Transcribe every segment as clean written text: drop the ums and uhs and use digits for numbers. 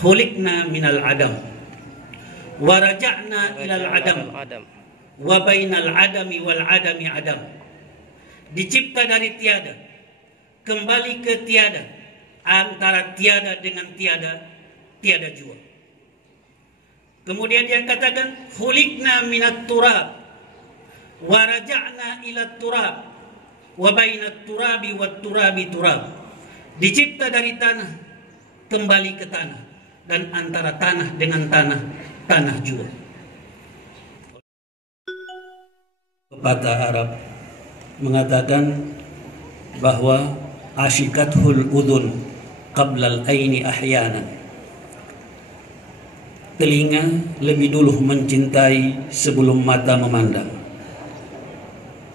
khuliqna minal adam wa raja'na ilal adam wa bainal adami wal adami adam. Dicipta dari tiada, kembali ke tiada, antara tiada dengan tiada, tiada jua. Kemudian dia katakan khuliqna minat turab wa raja'na ila turab wa bainat turabi wat turabi turab. Dicipta dari tanah, kembali ke tanah, dan antara tanah dengan tanah, tanah jua. Pepatah Arab mengatakan bahwa asyikathul udhun qablal aini ahyanan. Telinga lebih dulu mencintai sebelum mata memandang.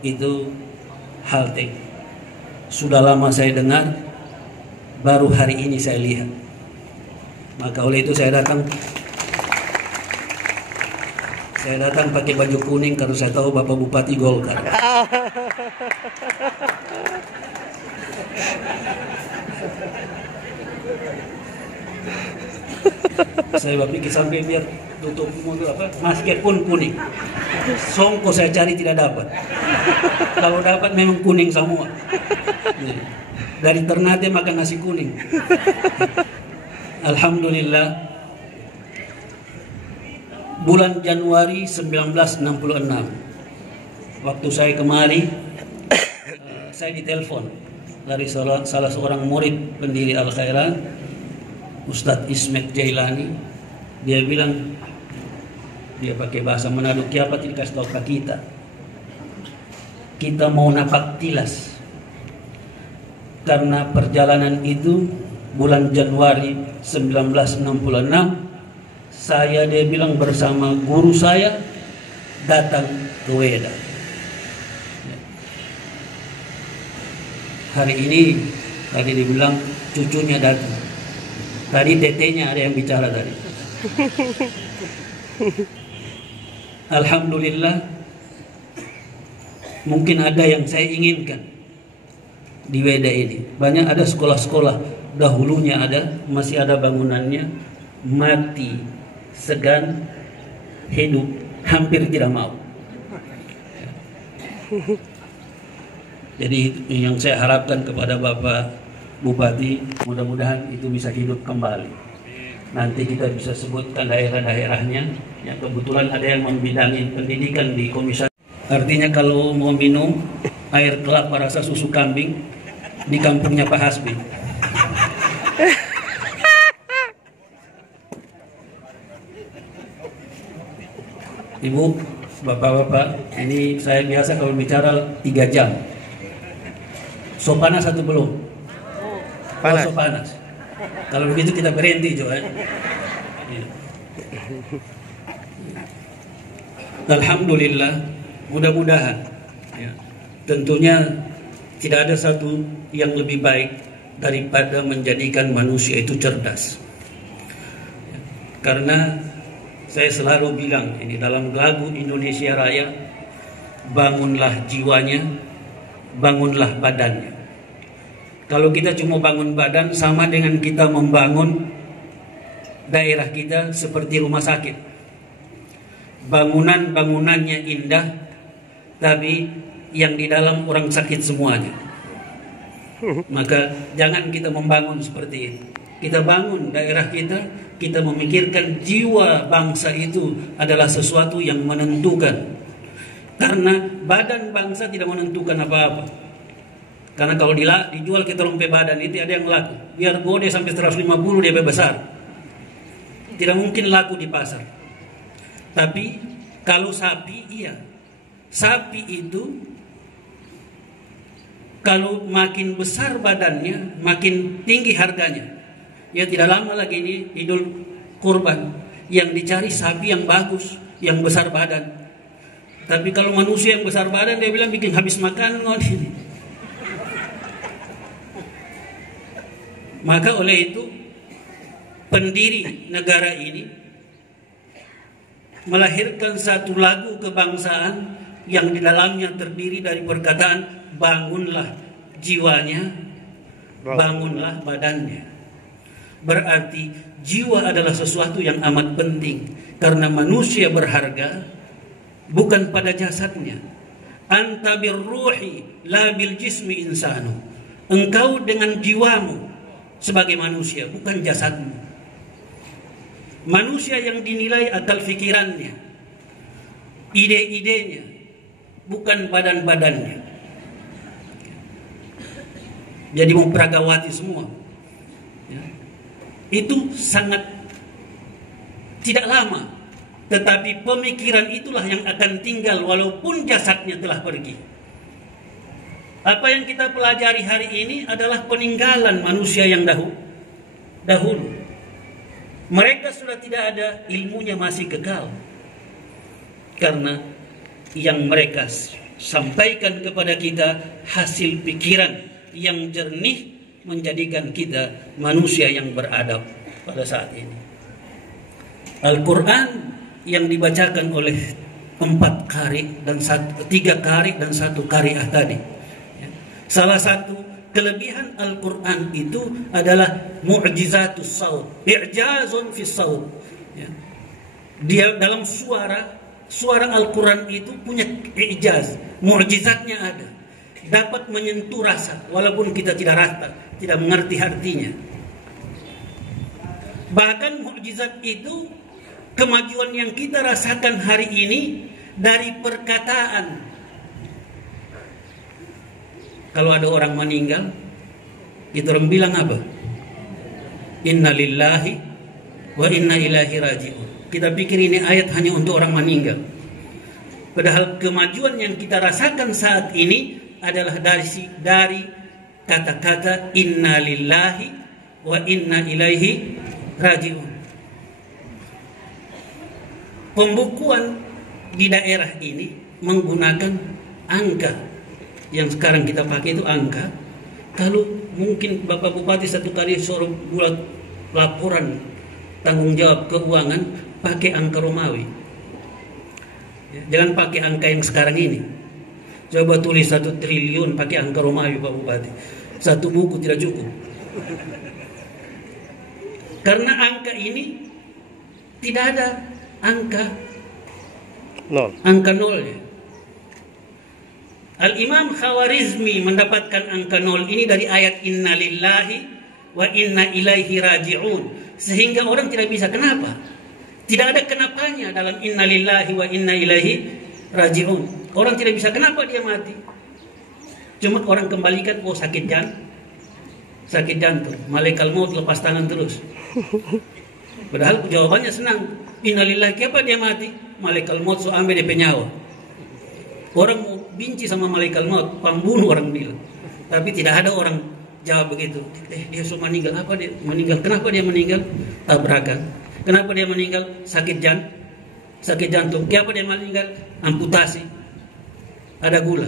Itu halting. Sudah lama saya dengar, baru hari ini saya lihat. Maka oleh itu saya datang pakai baju kuning karena saya tahu Bapak Bupati Golkar. Saya pikir sampai biar tutup masker pun kuning. Songko saya cari tidak dapat. Kalau dapat memang kuning semua. Dari Ternate makan nasi kuning. Alhamdulillah. Bulan Januari 1966, waktu saya kemari, saya ditelepon dari salah seorang murid pendiri Al Khairat, Ustadz Ismet Jailani. Dia bilang, dia pakai bahasa Manado, kiapa tidak kasih tahu ke kita mau napak tilas. Karena perjalanan itu bulan Januari 1966, dia bilang bersama guru saya datang ke Weda. Hari ini tadi dibilang cucunya datang. Tadi tetenya ada yang bicara tadi. Alhamdulillah, mungkin ada yang saya inginkan di Weda ini. Banyak ada sekolah-sekolah dahulunya ada, masih ada bangunannya, mati segan, hidup hampir tidak mau. Jadi yang saya harapkan kepada Bapak Bupati, mudah-mudahan itu bisa hidup kembali. Nanti kita bisa sebutkan daerah-daerahnya. Yang kebetulan ada yang membidangi pendidikan di komisaris. Artinya kalau mau minum air kelapa rasa susu kambing di kampungnya Pak Hasbi. Ibu, bapak-bapak, ini saya biasa kalau bicara 3 jam. So panas atau belum? Panas. So panas. Kalau begitu kita berhenti juga. Alhamdulillah, mudah-mudahan. Ya. Tentunya tidak ada satu yang lebih baik daripada menjadikan manusia itu cerdas. Ya. Karena saya selalu bilang ini dalam lagu Indonesia Raya, bangunlah jiwanya, bangunlah badannya. Kalau kita cuma bangun badan, sama dengan kita membangun daerah kita seperti rumah sakit. Bangunannya indah, tapi yang di dalam orang sakit semuanya. Maka jangan kita membangun seperti itu. Kita bangun daerah kita memikirkan jiwa bangsa itu adalah sesuatu yang menentukan. Karena badan bangsa tidak menentukan apa-apa. Karena kalau dijual kita rompe badan itu ada yang laku. Biar gede sampai 150 dia besar. Tidak mungkin laku di pasar. Tapi kalau sapi, iya. Sapi itu kalau makin besar badannya, makin tinggi harganya. Ya tidak lama lagi ini Idul Kurban, yang dicari sapi yang bagus, yang besar badan. Tapi kalau manusia yang besar badan, dia bilang bikin habis makan ini. Maka oleh itu pendiri negara ini melahirkan satu lagu kebangsaan yang di dalamnya terdiri dari perkataan bangunlah jiwanya, bangunlah badannya. Berarti jiwa adalah sesuatu yang amat penting, karena manusia berharga bukan pada jasadnya. Anta birruhi la bil jismi insanu. Engkau dengan jiwamu sebagai manusia, bukan jasadmu. Manusia yang dinilai akal fikirannya, ide-idenya, bukan badan-badannya. Jadi memperagawati semua. Ya. Itu sangat tidak lama, tetapi pemikiran itulah yang akan tinggal walaupun jasadnya telah pergi. Apa yang kita pelajari hari ini adalah peninggalan manusia yang dahulu. Mereka sudah tidak ada, ilmunya masih kekal. Karena yang mereka sampaikan kepada kita hasil pikiran yang jernih, menjadikan kita manusia yang beradab pada saat ini. Al-Quran yang dibacakan oleh 4 qari dan 3 qari dan 1 qari'ah tadi. Salah satu kelebihan Al-Quran itu adalah mu'jizatus saut, i'jazun fi saut. Dia dalam suara Al-Quran itu punya i'jaz, mu'jizatnya ada. Dapat menyentuh rasa walaupun kita tidak mengerti artinya. Bahkan mu'jizat itu, kemajuan yang kita rasakan hari ini dari perkataan. Kalau ada orang meninggal, kita orang bilang apa? Inna lillahi wa inna ilaihi raji'un. Kita pikir ini ayat hanya untuk orang meninggal. Padahal kemajuan yang kita rasakan saat ini adalah dari kata-kata inna lillahi wa inna ilaihi raji'un. Pembukuan di daerah ini menggunakan angka. Yang sekarang kita pakai itu angka. Kalau mungkin Bapak Bupati satu kali suruh buat laporan tanggung jawab keuangan, pakai angka Romawi. Jangan pakai angka yang sekarang ini. Coba tulis 1 triliun pakai angka Romawi, Pak Bupati. 1 buku tidak cukup. Karena angka ini tidak ada angka nolnya. Al-Imam Khawarizmi mendapatkan angka 0 ini dari ayat inna lillahi wa inna ilaihi raji'un. Sehingga orang tidak bisa, kenapa? Tidak ada kenapanya dalam inna lillahi wa inna ilaihi raji'un. Orang tidak bisa, kenapa dia mati? Cuma orang kembalikan, oh sakit jantung, malaikat maut lepas tangan terus. Padahal jawabannya senang. Inna lillahi, kenapa dia mati? Malaikat maut so ambil dia penyawa. Orang mau benci sama malaikat maut, pembunuh orang bilang. Tapi tidak ada orang jawab begitu. Dia sudah meninggal. Apa dia meninggal? Kenapa dia meninggal? Tabrakan. Kenapa dia meninggal? Sakit jantung. Kenapa dia meninggal? Amputasi. Ada gula.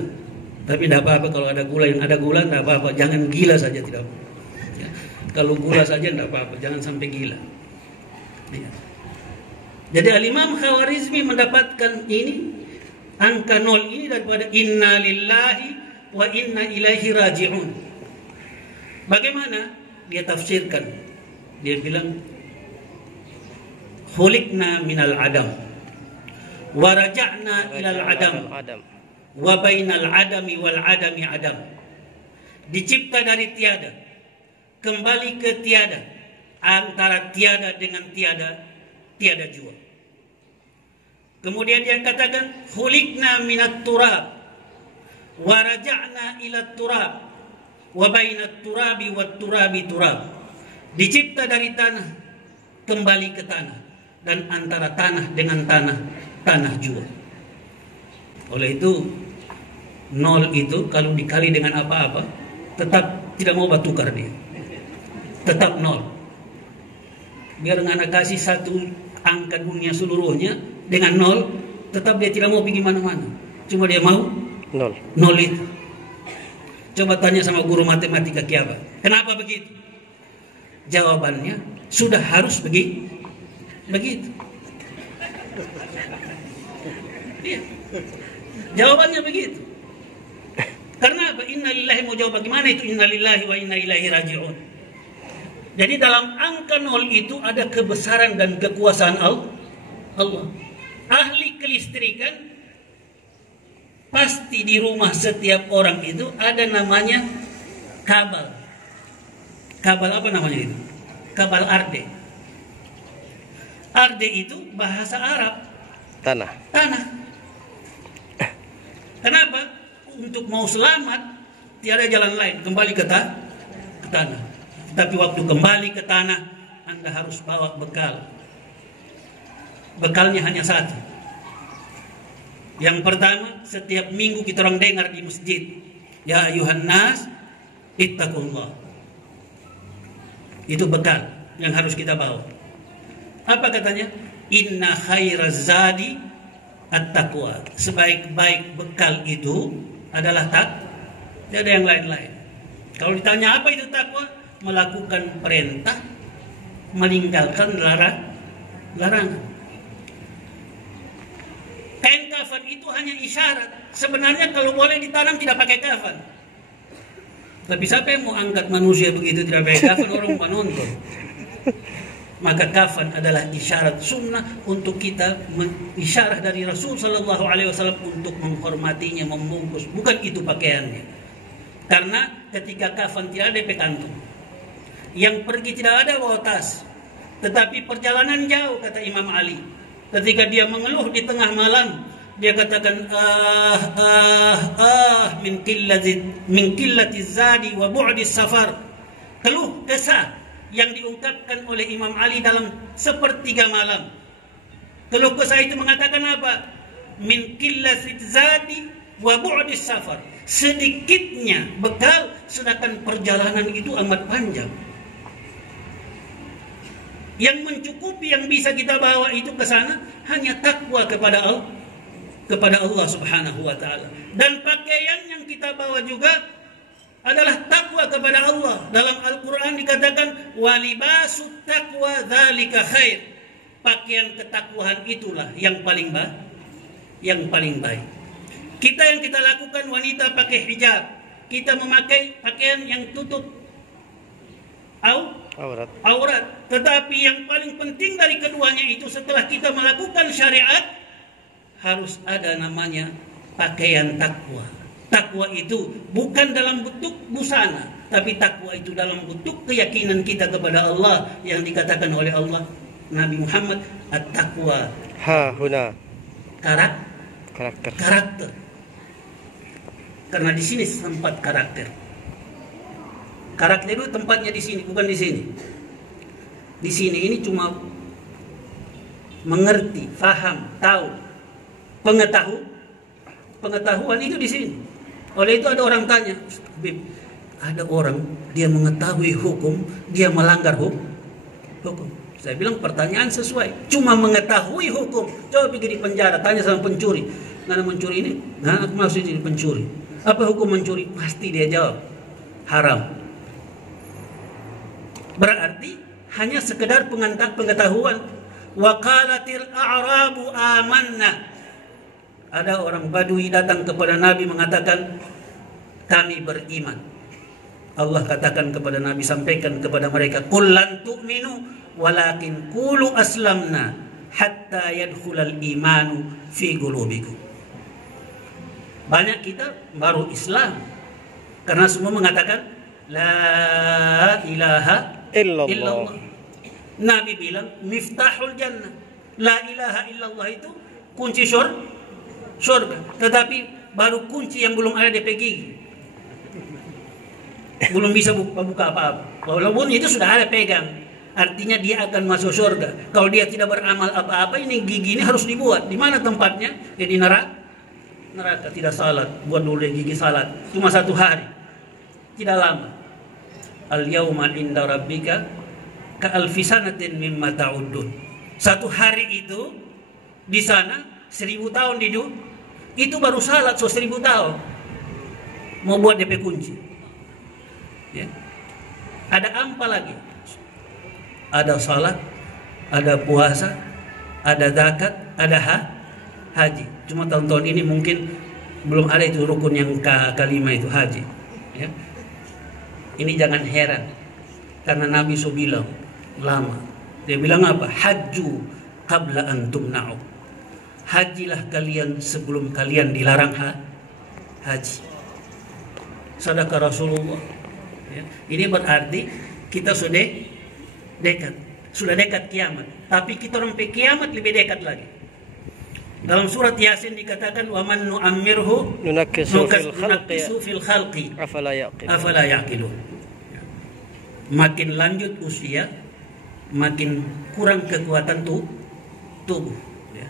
Tapi tidak apa-apa kalau ada gula. Yang ada gula tidak apa-apa. Jangan gila saja, tidak apa. Ya. Kalau gula saja tidak apa-apa. Jangan sampai gila. Ya. Jadi Al-Imam Khawarizmi mendapatkan ini, angka 0 ini daripada inna lillahi wa inna ilaihi raji'un. Bagaimana dia tafsirkan? Dia bilang khuliqna minal adam wa raja'na ilal adam wa bainal adami wal adami adam. Dicipta dari tiada, kembali ke tiada, antara tiada dengan tiada jua. Kemudian dia katakan khuliqna minat turab wa raja'na ila turab wa bainat turabi wat turabi turab. Dicipta dari tanah, kembali ke tanah, dan antara tanah dengan tanah jua. Oleh itu 0 itu kalau dikali dengan apa-apa tetap tidak mau bertukar dia. Tetap 0. Biar ngana kasih 1 angka dunia seluruhnya dengan 0, tetap dia tidak mau pergi mana-mana. Cuma dia mau 0 itu. Coba tanya sama guru matematika Kiabat, kenapa begitu? Jawabannya sudah harus begitu. Iya. Jawabannya begitu. Karena apa? Inna lillahi, mau jawab bagaimana itu inna lillahi wa inna ilaihi raji'un? Jadi dalam angka 0 itu ada kebesaran dan kekuasaan Allah. Ahli kelistrikan pasti di rumah setiap orang itu ada namanya kabel. Kabel apa namanya itu? Kabel arde. Arde itu bahasa Arab. Tanah. Kenapa? Untuk mau selamat tiada jalan lain, kembali ke tanah. Tapi waktu kembali ke tanah, Anda harus bawa bekal. Bekalnya hanya satu. Yang pertama, setiap minggu kita orang dengar di masjid, ya ayuhan nas ittaqullah. Itu bekal yang harus kita bawa. Apa katanya? Inna khairaz zadi at-taqwa. Sebaik-baik bekal itu adalah tidak ada yang lain-lain. Kalau ditanya apa itu takwa, melakukan perintah, meninggalkan larangan. Kain kafan itu hanya isyarat. Sebenarnya kalau boleh ditanam tidak pakai kafan. Tapi siapa yang mau angkat manusia begitu tidak pakai kafan, orang menonton. Maka kafan adalah isyarat sunnah untuk kita, isyarat dari Rasul Sallallahu Alaihi Wasallam untuk menghormatinya, membungkus. Bukan itu pakaiannya. Karena ketika kafan tidak ada pekantung, yang pergi tidak ada bawa tas, tetapi perjalanan jauh, kata Imam Ali. Ketika dia mengeluh di tengah malam, dia katakan min qillati zadi wa bu'di safar. Keluh kesah yang diungkapkan oleh Imam Ali dalam sepertiga malam. Keluh kesah itu mengatakan apa? Min qillati zadi wa bu'di safar. Sedikitnya bekal, sedangkan perjalanan itu amat panjang. Yang mencukupi, yang bisa kita bawa itu ke sana hanya takwa kepada Allah Subhanahu wa taala. Dan pakaian yang kita bawa juga adalah takwa kepada Allah. Dalam Al-Qur'an dikatakan walibasut taqwa dzalika khair. Pakaian ketakwaan itulah yang paling baik. Kita yang kita lakukan, wanita pakai hijab, kita memakai pakaian yang tutup aurat. Tetapi yang paling penting dari keduanya itu, setelah kita melakukan syariat, harus ada namanya pakaian takwa. Takwa itu bukan dalam bentuk busana, tapi takwa itu dalam bentuk keyakinan kita kepada Allah yang dikatakan oleh Allah Nabi Muhammad, at-taqwa huna karakter. Karena di sini tempat karakter. Karakter itu tempatnya di sini, bukan di sini. Di sini ini cuma mengerti, faham, tahu, pengetahuan itu di sini. Oleh itu ada orang tanya, ada orang dia mengetahui hukum, dia melanggar hukum. Saya bilang pertanyaan sesuai. Cuma mengetahui hukum. Coba pergi di penjara, tanya sama pencuri. Nana mencuri ini? Nah, aku maksud ini pencuri. Apa hukum mencuri? Pasti dia jawab haram. Berarti hanya sekedar pengetahuan. Wa qalatil a'rabu amanna. Ada orang Badui datang kepada Nabi mengatakan, kami beriman. Allah katakan kepada Nabi, sampaikan kepada mereka, qul lan tu'minu walakin qulu aslamna hatta yadkhulal imanu fi qulubikum. Banyak kita baru Islam karena semua mengatakan la ilaha illallah. Nabi bilang miftahul jannah. La ilaha illallah itu kunci surga. Tetapi baru kunci yang belum ada DP gigi. Belum bisa buka apa-apa. Walaupun itu sudah ada pegang, artinya dia akan masuk surga. Kalau dia tidak beramal apa-apa, ini gigi ini harus dibuat. Di mana tempatnya? Ya di neraka. Tidak salat, buat dulu gigi salat. Cuma 1 hari. Tidak lama. Al-yawma inda rabbika ka alfi sanatin mimma ta'uddun. 1 hari itu di sana 1000 tahun di dunia. Itu baru salat 1000 tahun. Mau buat DP kunci. Ya. Ada apa lagi? Ada salat, ada puasa, ada zakat, ada haji. Cuma tahun-tahun ini mungkin belum ada itu rukun yang kelima itu haji. Ya. Ini jangan heran. Karena Nabi so bilang lama. Dia bilang apa? Hajju qabla an tumna'u. Hajilah kalian sebelum kalian dilarang haji. Sadaqah Rasulullah. Ya. Ini berarti kita sudah dekat kiamat. Tapi kita sampai kiamat lebih dekat lagi. Dalam surat Yasin dikatakan wa man nu'ammirhu Nunakkisu fil khalqi afala yaqilun. Makin lanjut usia, makin kurang kekuatan tubuh. Ya.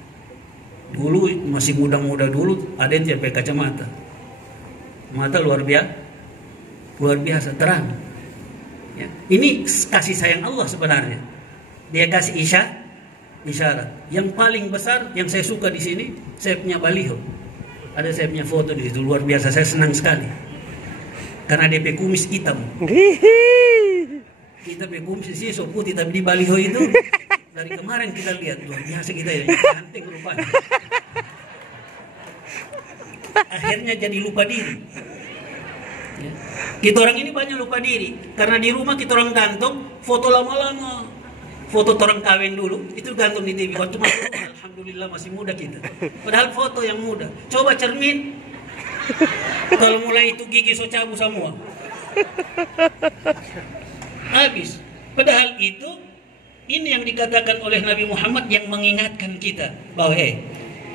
Dulu masih muda-muda dulu, ada yang pakai kacamata. Mata luar biasa terang. Ya. Ini kasih sayang Allah sebenarnya. Dia kasih isyarat. Yang paling besar yang saya suka di sini, saya punya baliho. Ada saya punya foto di situ, luar biasa. Saya senang sekali. Karena dia kumis hitam. Kita kumis di sini so putih, tapi di baliho itu dari kemarin kita lihat luar biasa kita ya, cantik rupanya. Akhirnya jadi lupa diri. Ya. Kita orang ini banyak lupa diri karena di rumah kita orang gantung foto lama-lama. Foto orang kawin dulu itu gantung di TV. Waktu masih alhamdulillah masih muda kita. Padahal foto yang muda. Coba cermin. Kalau mulai itu gigi so cabut semua. Habis. Padahal itu ini yang dikatakan oleh Nabi Muhammad yang mengingatkan kita bahwa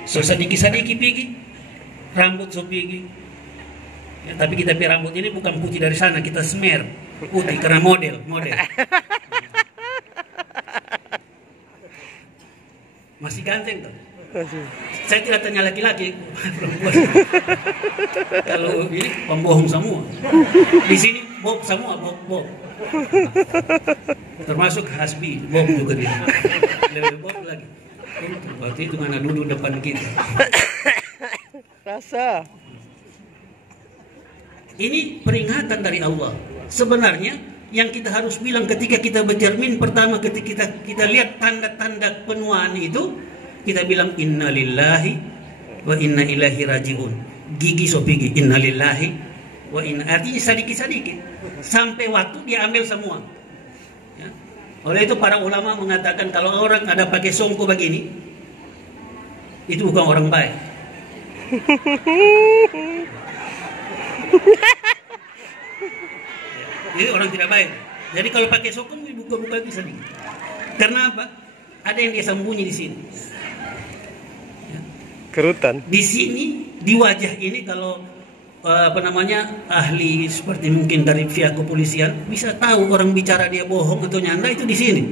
so sedikit-sedikit pergi rambut so pergi. Ya, tapi kita pi rambut ini bukan putih dari sana, kita smear putih karena model. Masih ganteng tuh. Saya tidak tanya laki-laki, kalau ini pembohong semua. Di sini bob semua, bob. Termasuk Hasbi, bob juga dia. Lebih bob lagi. Waktu itu mana duduk depan kita. Rasa. Ini peringatan dari Allah. Sebenarnya yang kita harus bilang ketika kita bercermin, pertama ketika kita lihat tanda-tanda penuaan itu, kita bilang innalillahi wa inna ilaihi rajiun. Gigi sopigi innalillahi wa inna, artinya sedikit-sedikit sampai waktu dia ambil semua. Ya. Oleh itu para ulama mengatakan kalau orang ada pakai songko begini, itu bukan orang baik. Jadi orang tidak baik. Jadi kalau pakai songko buka-buka bisa nih. Karena apa? Ada yang dia sembunyi di sini. Ya. Kerutan. Di sini di wajah ini kalau ahli seperti mungkin dari pihak kepolisian bisa tahu orang bicara dia bohong atau nyanda itu di sini.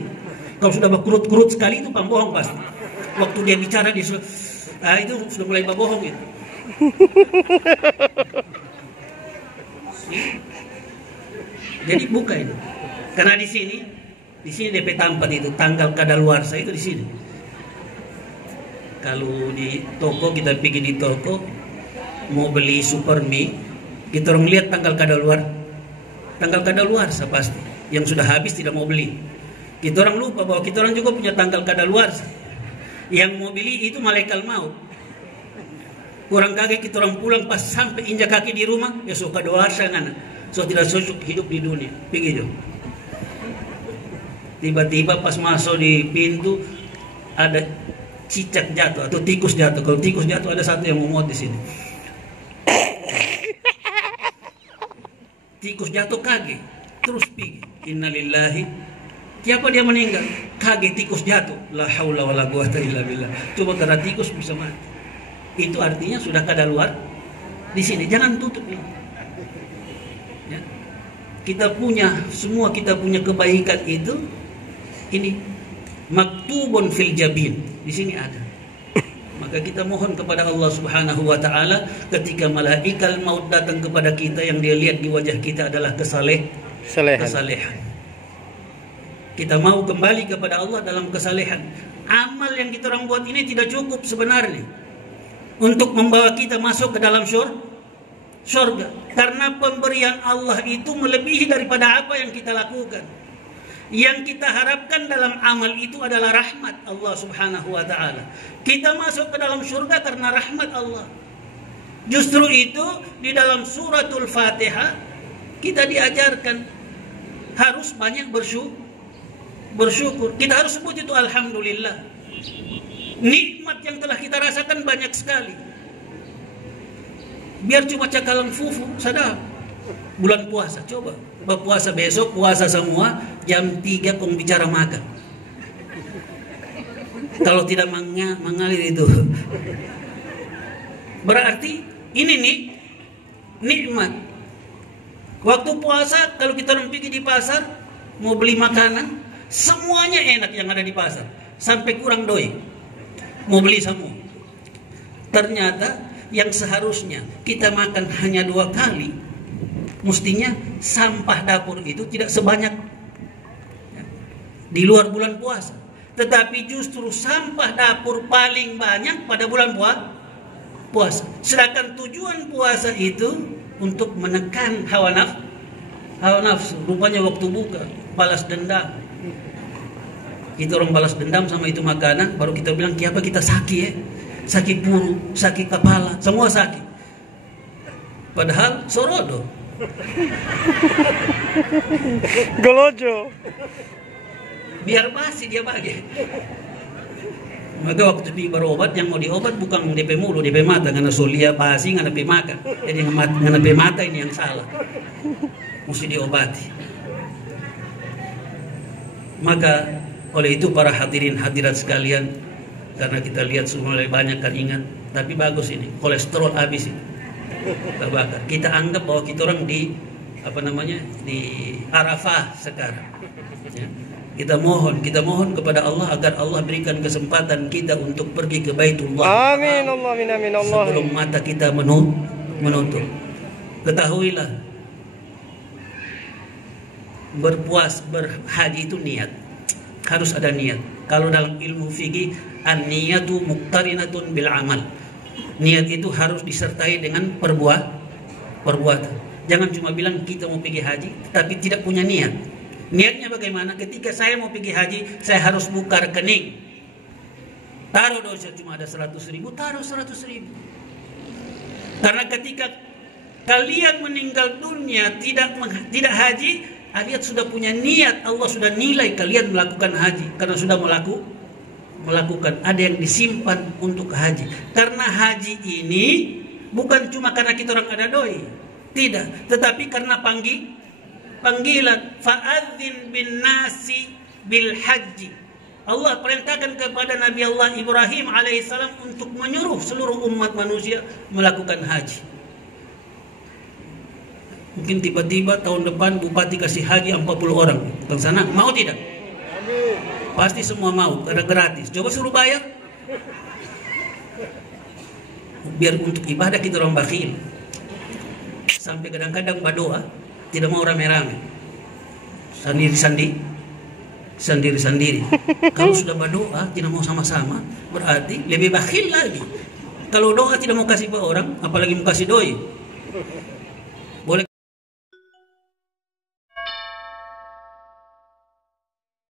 Kalau sudah berkerut-kerut sekali itu pembohong pasti. Waktu dia bicara itu sudah mulai berbohong itu. Jadi buka ini. Karena di sini DP tempat itu tanggal kadaluarsa itu di sini. Kalau di toko kita pergi di toko mau beli super mie, kita orang lihat tanggal kadaluarsa pasti. Yang sudah habis tidak mau beli. Kita orang lupa bahwa kita orang juga punya tanggal kadaluarsa. Yang mau beli itu malaikat maut. Kurang kaget kita orang pulang pas sampai injak kaki di rumah, ya so kadaluarsa ngana. So tidak cocok hidup di dunia. Pergi jo. Tiba-tiba pas masuk di pintu ada cicak jatuh atau tikus jatuh. Kalau tikus jatuh ada satu yang memuat di sini. Tikus jatuh kaget, terus pergi. Innalillahi. Siapa dia meninggal? Kaget tikus jatuh. La haula wala quwata illa billah. Coba karena tikus bisa mati. Itu artinya sudah kadaluar di sini. Jangan tutup ini. Ya. Kita punya kebaikan itu ini maktubun fil jabin, di sini ada. Maka kita mohon kepada Allah Subhanahu wa taala ketika malaikat maut datang kepada kita, yang dia lihat di wajah kita adalah kesalehan. Kita mau kembali kepada Allah dalam kesalehan. Amal yang kita orang buat ini tidak cukup sebenarnya untuk membawa kita masuk ke dalam surga. Karena pemberian Allah itu melebihi daripada apa yang kita lakukan. Yang kita harapkan dalam amal itu adalah rahmat Allah Subhanahu wa taala. Kita masuk ke dalam surga karena rahmat Allah. Justru itu di dalam suratul Fatihah kita diajarkan harus banyak bersyukur. Kita harus sebut itu alhamdulillah. Nikmat yang telah kita rasakan banyak sekali. Biar cuma cakalang fufu, sadar. Bulan puasa, coba berpuasa besok, puasa semua, jam 3 kong bicara makan. Kalau tidak mengalir itu, berarti ini nih nikmat. Waktu puasa, kalau kita orang pergi di pasar mau beli makanan, semuanya enak yang ada di pasar, sampai kurang doi, mau beli semua. Ternyata yang seharusnya kita makan hanya 2 kali, mestinya sampah dapur itu tidak sebanyak di luar bulan puasa. Tetapi justru sampah dapur paling banyak pada bulan puasa. Sedangkan tujuan puasa itu untuk menekan hawa nafsu. Rupanya waktu buka balas dendam. Kita orang balas dendam sama itu makanan, baru kita bilang kenapa kita sakit ya? Sakit perut, sakit kepala, semua sakit. Padahal sorodo. Golojo. Biar basi dia bagi. Maka waktu pergi berobat, yang mau diobat bukan DP mulu, DP mata, karena solia basi ngana DP makan. Jadi ngana DP mata ini yang salah. Mesti diobati. Maka oleh itu para hadirin hadirat sekalian, karena kita lihat semua banyak keringat, tapi bagus ini, kolesterol habis ini. Terbakar. Kita anggap bahwa kita orang di di Arafah sekarang. Ya. Kita mohon kepada Allah agar Allah berikan kesempatan kita untuk pergi ke Baitullah. Amin Allah, amin Allah. Sebelum mata kita menutup. Ketahuilah, berhaji itu niat. Harus ada niat. Kalau dalam ilmu fikih, an-niyatu muqtarinatun bil amal. Niat itu harus disertai dengan perbuatan. Jangan cuma bilang kita mau pergi haji, tapi tidak punya niat. Niatnya bagaimana? Ketika saya mau pergi haji, saya harus buka rekening. Taruh dosa, cuma ada 100.000, taruh 100.000. Karena ketika kalian meninggal dunia tidak haji, kalian sudah punya niat, Allah sudah nilai kalian melakukan haji karena sudah melakukan. Ada yang disimpan untuk haji. Karena haji ini bukan cuma karena kita orang ada doi, tidak, tetapi karena panggilan fa'adzin bin nasi bil haji. Allah perintahkan kepada Nabi Allah Ibrahim alaihissalam untuk menyuruh seluruh umat manusia melakukan haji. Mungkin tiba-tiba tahun depan bupati kasih haji 40 orang ke sana, mau tidak? Pasti semua mau, karena gratis. Coba suruh bayar. Biar untuk ibadah kita orang bakhil. Sampai kadang-kadang berdoa tidak mau rame-rame, sendiri-sendiri. Kalau sudah berdoa tidak mau sama-sama, berarti lebih bakhil lagi. Kalau doa tidak mau kasih ke orang, apalagi mau kasih doi.